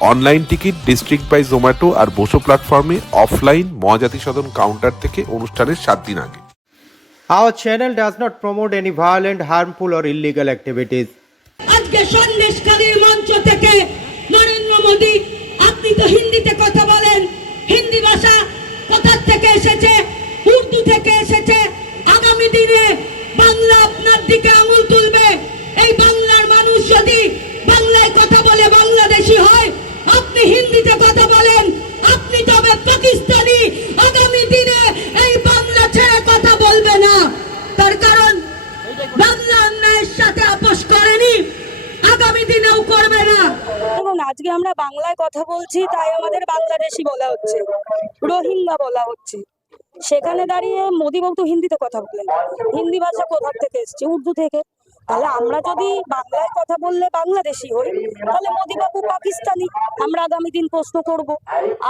Online ticket district by Zomato আর বসো প্ল্যাটফর্মে offline Mahajati সদন counter থেকে অনুষ্ঠানের সাত দিন আগে Our channel does not promote any violent, harmful, or illegal activities. আজকে সন্দেশকারীর মঞ্চ থেকে নরেন্দ্র মোদী আপনি তো হিন্দিতে কথা বলেন হিন্দি ভাষা কোথার থেকে এসেছে উর্দু থেকে এসেছে আগামী দিনে বাংলা আপনার দিকে আঙুল তুলবে আজকে আমরা বাংলায় কথা বলছি তাই আমাদের বাংলাদেশি বলা হচ্ছে রোহিঙ্গা বলা হচ্ছে। সেখানে দাঁড়িয়ে মোদিবাবু তো হিন্দিতে কথা বলেন। হিন্দি ভাষা কোথা থেকে এসছে? উর্দু থেকে। তাহলে আমরা যদি বাংলায় কথা বললে বাংলাদেশি হই তাহলে মোদিবাবু পাকিস্তানি। আমরা আগামী দিন প্রশ্ন করব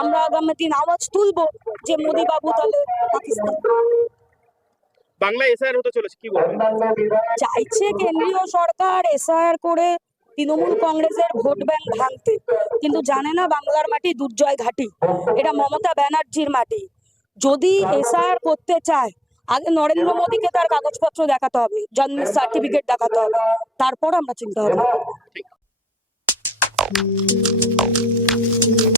আমরা আগামী দিন আওয়াজ তুলবো যে মোদিবাবু তাহলে পাকিস্তান। বাংলা এসআইআর হতে চলেছে কি বলবেন? চাইছে কেন্দ্রীয় সরকার এসআইআর করে তৃণমূল কংগ্রেসের ভোট ব্যাংক ভাঙতে। কিন্তু জানে না বাংলার মাটি দুর্জয় ঘাটি। এটা মমতা ব্যানার্জির মাটি। যদি এসআর করতে চায়, আগে নরেন্দ্র মোদীকে তার কাগজপত্র দেখাতে হবে, জন্মের সার্টিফিকেট দেখাতে হবে। তারপর আমরা চিন্তা ভাবনা।